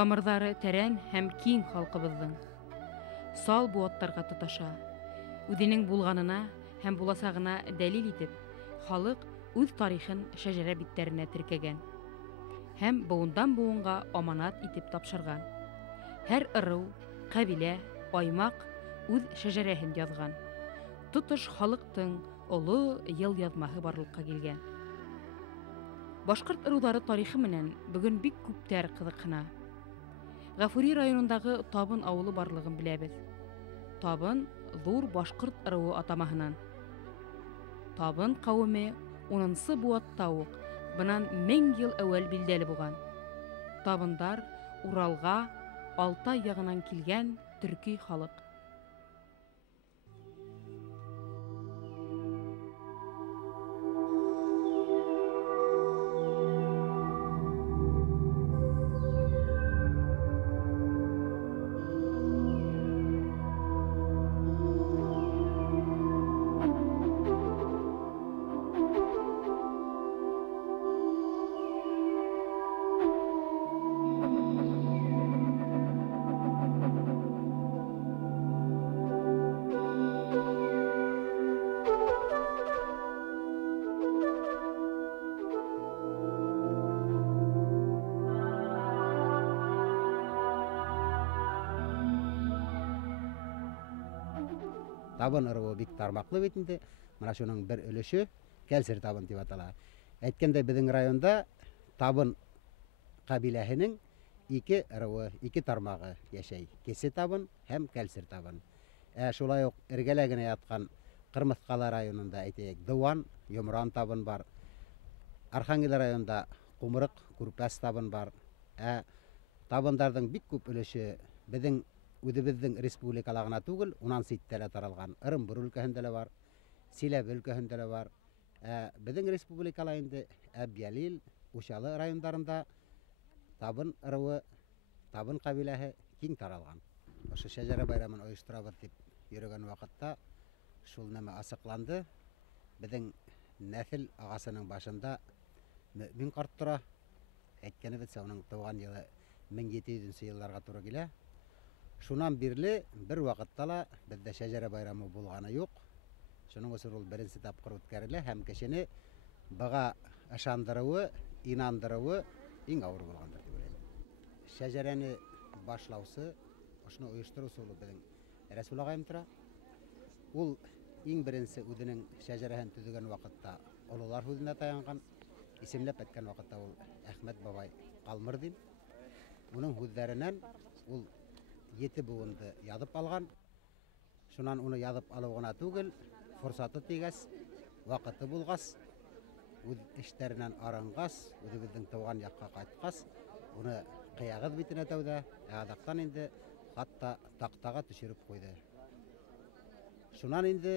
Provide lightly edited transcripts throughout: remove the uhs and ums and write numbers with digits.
Тамырдары тәрән һәм киң халкыбызның. Сал буаттарга тоташа. Үҙенең булганына һәм буласагына дәлил итеп, халык үҙ тарихын шәҗәрә биттәренә теркәгән һәм буындан буынга аманат итеп тапшырган. Һәр ырыу, кабилә, аймак үҙ шәҗәрәһен язган. Тотыш халыктың олы ел язмаһы барлыкка килгән. Башкорт ырыулары тарихы менән бүген бик күптәр кызыксына. Гафури районындагы Табын авылы барлыгын беләбез. Табын зур башкорт ырыуы атамаһынан. Табын кавеме 10-нчы буатта ук, бынан 1000 ел әүвәл билдәле булган. Табындар Уралга, Алтай ягынан килгән төрки халык. Табын ырыуы бик тармаклы бит инде. Мына шуның бер өлеше Кәлсер табын дип атала. Әйткәндәй, безнең районда Табын кабиләһенең 2 ырыуы, 2 тармагы яшәй. Кесе табын һәм Кәлсер табын. Шулай ук эргәлә генә яткан Кырмыскалы районында әйтәйек, Дыуан, Йомран табын бар. Архангел районында Кумрык, Күрпәс табын бар. Табындардың бик күп өлеше безнең үҙебеҙҙең республикала гына түгел, унан ситтә лә таралған. Ырымбур өлкәһендә лә бар, Силәбе өлкәһендә лә бар. Безнең республикала инде Әбйәлил, Ушалы райондарында Табын ырыуы, Табын кабиләһе киң таралған. Ошо шәҗәрә байрамын оештырабыҙ дип йөрөгән ваҡытта шул нәмә асыҡланды. Безнең нәҫел ағасының башында Мөмин ҡарт тора. Әйткәнебеҙсә, уның тыуған йылы 1700 йылларға тура килә. Шунан бирле бер ваҡытта ла бездә шәҗәрә байрамы булғаны юҡ. Шуның өсөн ул беренсе тапҡыр үткәрелә һәм кешене быға ышандырыуы, инандырыуы иң ауыр булғандыр дип уйлайым. Шәҗәрәне башлаусы, ошоно ойоштороусы ул безнең Рәсүл ағайым тора. Ул иң беренсе үҙенең шәҗәрәһен төҙөгән ваҡытта ололар һүҙенә таянған. Исемләп әйткән ваҡытта ул Әхмәт бабай Ҡалмырдин. Уның һүҙҙәренән ул 7 буынды яҙып алған. Шунан уны яҙып алыу ғына түгел, форсаты тигәс, ваҡыты булғас, үҙ эштәренән арынғас, үҙебеҙҙең тыуған яҡҡа ҡайтҡас, уны ҡыяғыҙ битенә тәүҙә, аҙаҡтан инде хатта таҡтаға төшөрөп ҡуйҙы. Шунан инде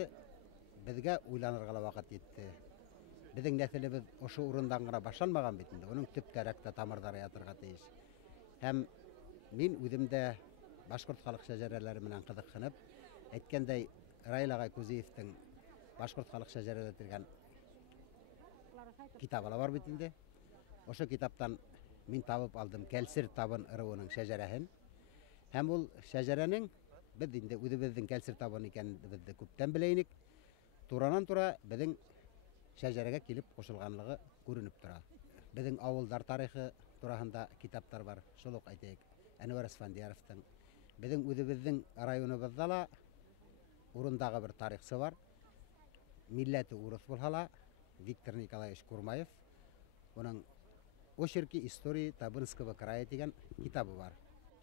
беҙгә уйланырға ла ваҡыт етте. Беҙҙең нәҫелебеҙ ошо урындан ғына башланмаған бит инде, уның төптәрәк тә тамырҙары ятырға тейеш. Һәм мин үҙемдә башҡорт халыҡ шәжәрәләре менән ҡыҙыҡһынып, әйткәндәй, Раил ағай Күзиевтең башҡорт халыҡ шәжәрәләре тигән китабы ла бар бит инде. Ошо китаптан мин табып алдым Кәлсер табын ырыуының шәжәрәһен. Һәм ул шәжәрәнең беҙ инде үҙебеҙҙең Кәлсер табын икәнебеҙҙе күптән беләйек. Туранан-тура беҙҙең шәжәрәгә килеп ҡушылғанлығы күренеп тора. Беҙҙең ауылдар тарихы тураһында китаптар бар. Шул уҡ әйтәйек, Әнүәр Әсфәндияровтың. Беҙҙең үҙебеҙҙең районыбыҙҙа ла урындағы бер тарихсы бар. Милләте урыҫ булһа ла, Виктор Николаевич Курмаев. Уның «Очерки истории Табынского края» тигән китабы бар.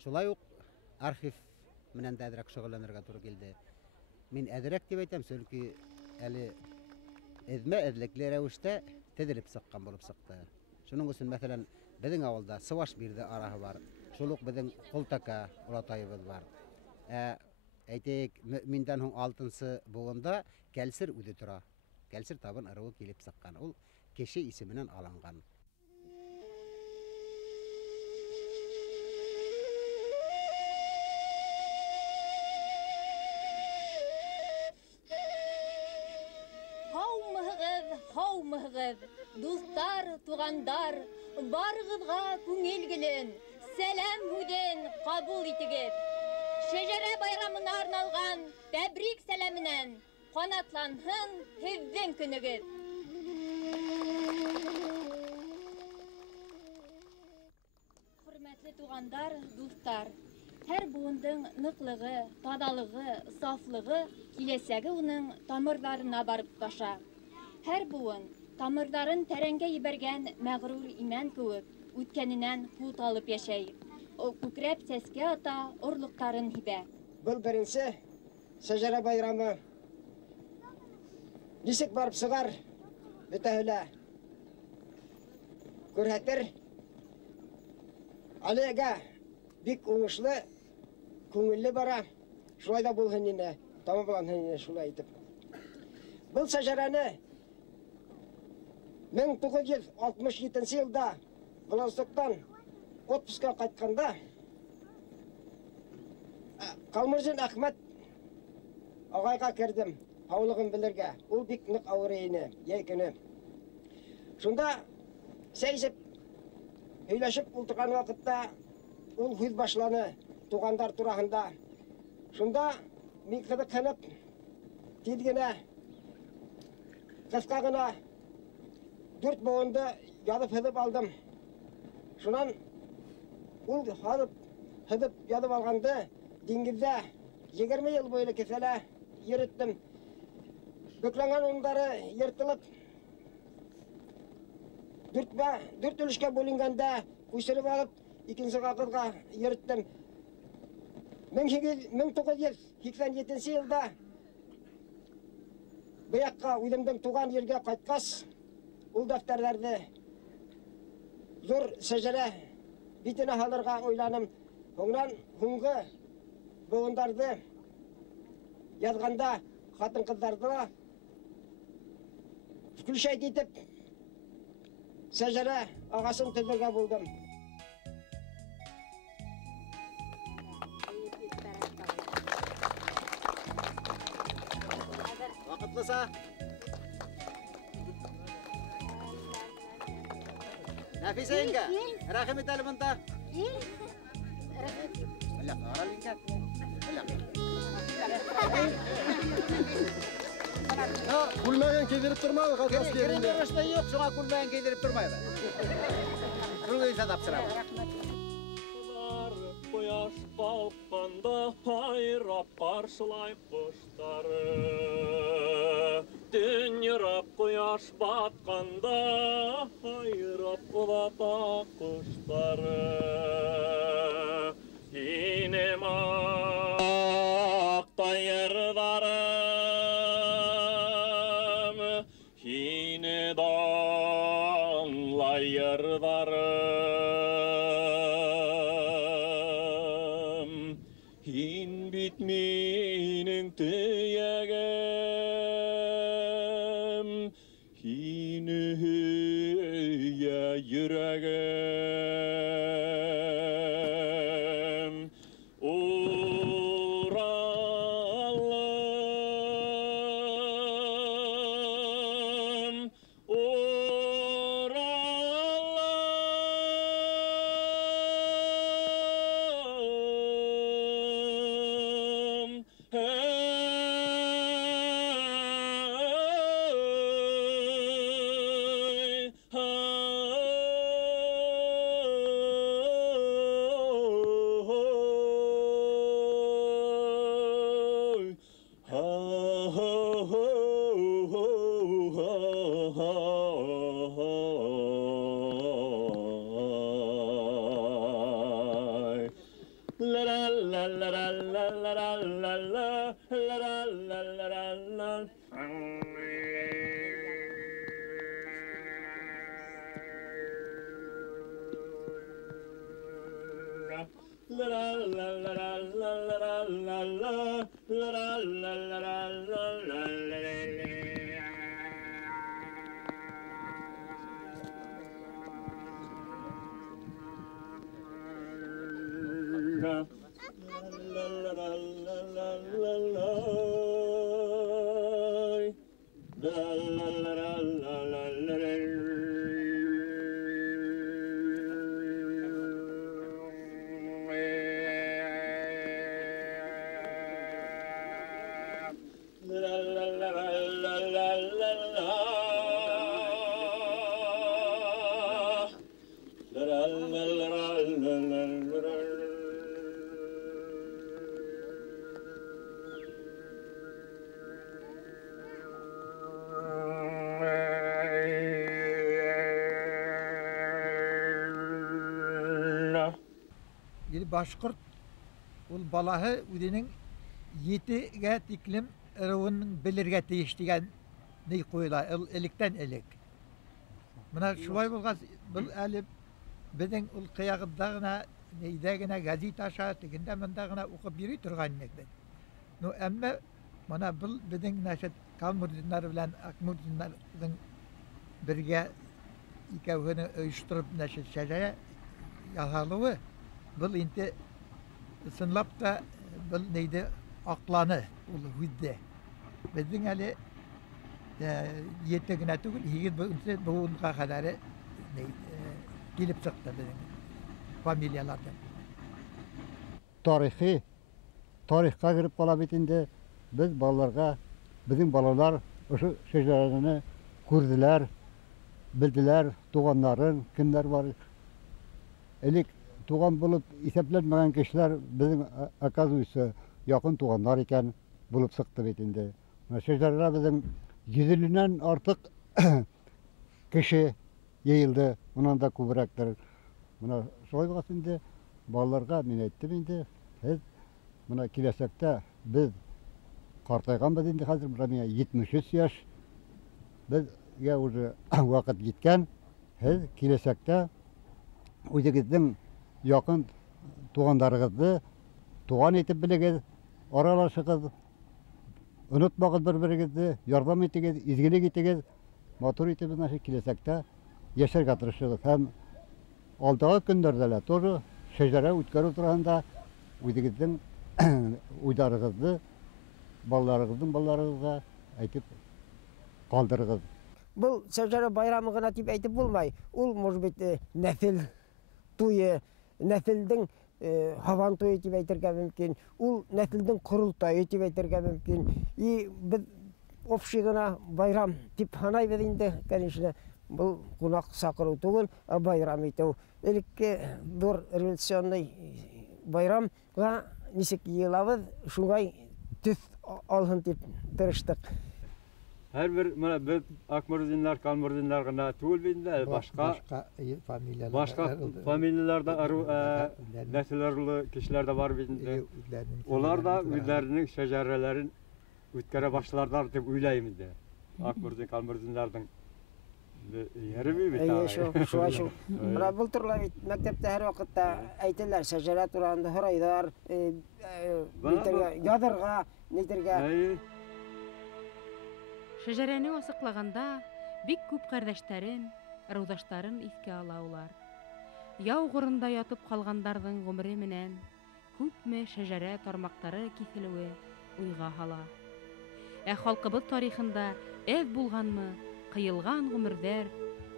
Шулай уҡ архив менән дә әҙерәк шөғөлләнергә тура килде. Мин әҙерәк дип әйтәм, сөнки әле эҙмә-эҙлекле рәүештә теҙелеп сыҡҡан булып сыҡты. Шуның өсөн, мәҫәлән, беҙҙең ауылда Сыуаш бирҙе араһы бар. Шул уҡ беҙҙең Ҡолтака олатайыбыҙ бар. Әйтәйек, Мөминдән һуң 6-нсы быуында Кәлсер үҙе тора. Кәлсер табын ырыуы килеп сыҡҡан. Ул кеше исеменән алынған. Һаумыһығыҙ, дуҫтар, туғандар, барығыҙға күңел гелен, Сәлам һүҙен ҡабул итегеҙ. Шәжәрә байрамына арналған тәбрик сәләменән ҡанатланһын һеҙҙең көнөгөҙ. Хөрмәтле туғандар, дуҫтар, һәр буындың ныҡлығы, таҙалығы, сафлығы киләсәге уның тамырҙарына барып таша. Һәр буын тамырҙарын тәрәнгә ебәргән мәғрур имән кеүек үткәненән һут алып йәшәй. Күкрәп сәскә ата, орлоҡтарын һибә. Был беренсе шәжәрә байрамы. Нисек барып сығар, бөтәһелә күрһәтер. Әлегә бик уңышлы, күңелле бара. Шулай да булһын ине, тамамланһын ине шулай итеп. Был шәжәрәне 1967 елда Владивостоктан отпускка кайтканда Калмырзин Ахмет агайга кердим, һаулыгын белергә. Ул бик нык авыр ине, яйкене. Шунда сәйсеп һөйләшеп ултырган вакытта ул һүз башланы тугандар тураһында. Шунда мин кызыксынып, тиз генә, кыска гына 4 буынды язып һыҙып алдым. Шунан ул һыҙып язып алғанды диңгеҙҙә 20 йыл буйлы кеҫәлә йөрөттөм. Бөкләнгән урындары йыртылып, 4 өлөшкә бүленгәндә күсереп алып, икенсе ҡағыҙға йөрөттөм. 1987 йылда быяҡҡа үҙемдең туған ергә ҡайтҡас, ул дәфтәрләрҙе зур шәжәрә битенә һалырға уйланым. Һуңынан һуңғы быуындарды яҙғанда хатын-ҡыҙҙарҙы ла күлшәйт итеп шәжәрә ағасын төҙөргә булдым. Ваҡытлыса Нәфисә еңгә, рәхим ит әле бында. Әллә ҡарал еңгә. Күлмәген кейдереп тормағын, қалқас Керен дөрөштә юҡ, шуға күлмәген кейдереп тормайбы. Шуны исә тапсырабы. Ҡояш ҡалҡҡанда һайрап ҡаршылай ҡоштары. Төн йырап ҡояш батҡанда һайрап оҙата ҡоштары. Һинем аҡтай йырҙарым, һине данлай йырҙарым. Һин бит минең төйәгем, һине һөйә йөрәгем. Уралым, Уралым, la la la la la la la la la la la la la. La la la la la la la la la la la la la башкорт ул балаһы үзенең етегә тиклем ырыуын белергә тиеш дигән ни куела электән элек. Менә шулай булган бу әле безнең ул кыягында гына нидә генә газет аша тегендә монда гына укып йөри торган идек. Ну әмма менә бу безнең нәшәт Калмурзиннар белән Акмурзиннарның бергә икәүһене оештырып нәшәт шәҗәрә яһалуы бу инде сынлап та бу нидә акланы ул хүддә. Безнең әле етегенә түгел, 20 буынга кадәр килеп чыкты безнең фамилиялардан. Тарихка кирип кала бит инде без балаларга, безнең балалар ошо шәҗәрәне күрделәр, белделәр, туганнарын, кемнәр бар. Элек туган булып исәпләнмәгән кешеләр безнең оказывается якын туганнар икән булып чыкты бит инде. Шәҗәрәгә безнең 100-нән артык кеше йыелды, унан да күбрәктер. Менә шулай булган инде балаларга мин әйттем инде, менә киләсәктә без картайганбыз инде хәзер миңа 73 яшь. Безгә уже вакыт җиткән. Киләсәктә үзегезнең якын тугандарыгызны туган итеп белегез, аралашыгыз. Unutmagız bir-birinizi, yardım etiniz, izgilik etiniz, motor etiniz, nasıl kиләсәктә яшәргә тырышыгыз. Һәм алдагы көндәрдә лә тоже шәҗәрә үткәрү турында үзегезнең уйдарыгызны балаларыгызга әйтеп калдырыгыз. Бұл шәҗәрә байрамы гына дип әйтеп булмай. Ул, может быть, нәсел туе, нәселдең Havan toyu diye aytırga mümkün. Ул нәселдең құрылтайы дип әйтергә мөмкин. И без общигына байрам дип санайбыз инде, конечно. Бу кунак сакыру түгел, байрам итү. Элекке бер революционный байрамга ничек елабыз, шуңай төс алһын дип тырыштык. Her bir biz Akmurzinlar, Kalmurzinlar gına tuğul binde başka familyalarda nesillerli kişiler de var binde. Onlar da üzerinin şecerelerin ütkere başlarlar diye uylayım de. Akmurzin, Kalmurzinlardan yeri mi biter? Şu. Buna bu turlar mektepte her vakitte aytırlar şecere turanda haraydar, yadırga, nedirge. Шәҗәрәне асыклаганда бик күп кардәшләрен, ырыудашларын искә ала улар. Яу гырында ятып калгандарның гомере менән күпме шәҗәрә тармактары киселүе уйга һала. Халкыбыз тарихында эз булганмы, кыелган гомердәр,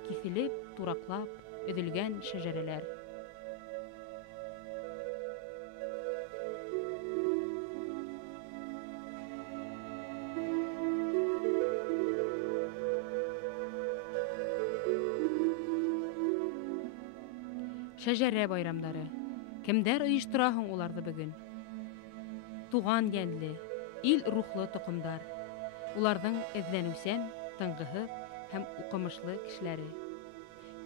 киселеп, тураклап, өдөлгән шәҗәрәләр. Шәҗәрә байрамдары. Кемдәр оештыра һуң уларны бүген? Туган йәнле, ил рухлы токымдар. Уларның эзләнүсән, тыңгыһыз һәм укымышлы кешеләре.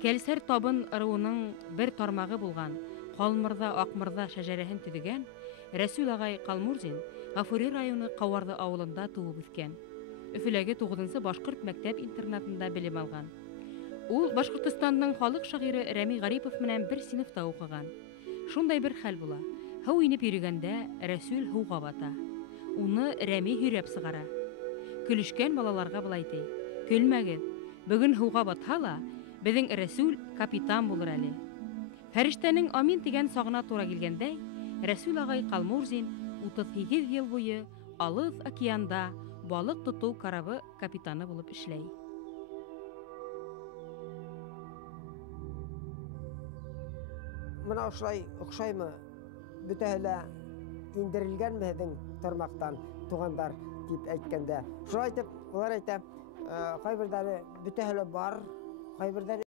Кәлсәр табын ырыуының бер тармагы булган Калмырда Акмырда шәҗәрәһен төзегән Рәсүл агай Калмурзин Гафури районы Каварды авылында туып үскән. Өфөләге 9-нчы башкорт мәктәп-интернатында белем алган. Ул Башкортстанның халык шагыйре Рәми Гарипов менән бер сыйныфта укыган. Шундай бер хәл була. Һау инеп йөргәндә Рәсүл һуга бата. Уны Рәми һөйрәп сыгара. Көлешкән балаларга булай ди: "Көлмәгез. Бүген һуга батһа ла, безнең Рәсүл капитан булыр әле." Фәрештәнең амин дигән сагына туры килгәндә, Рәсүл агай Калмурзин 38 ел буе Алыс океанда балык тоту карабы капитаны булып эшләй. Мына ошай охшаймы? Бүтәһелә индерелгәнме һеҙҙең тармактан тугандар дип әйткәндә. Шулай итеп, улар әйтә, кайберҙәре бүтәһелә бар, кайберҙәре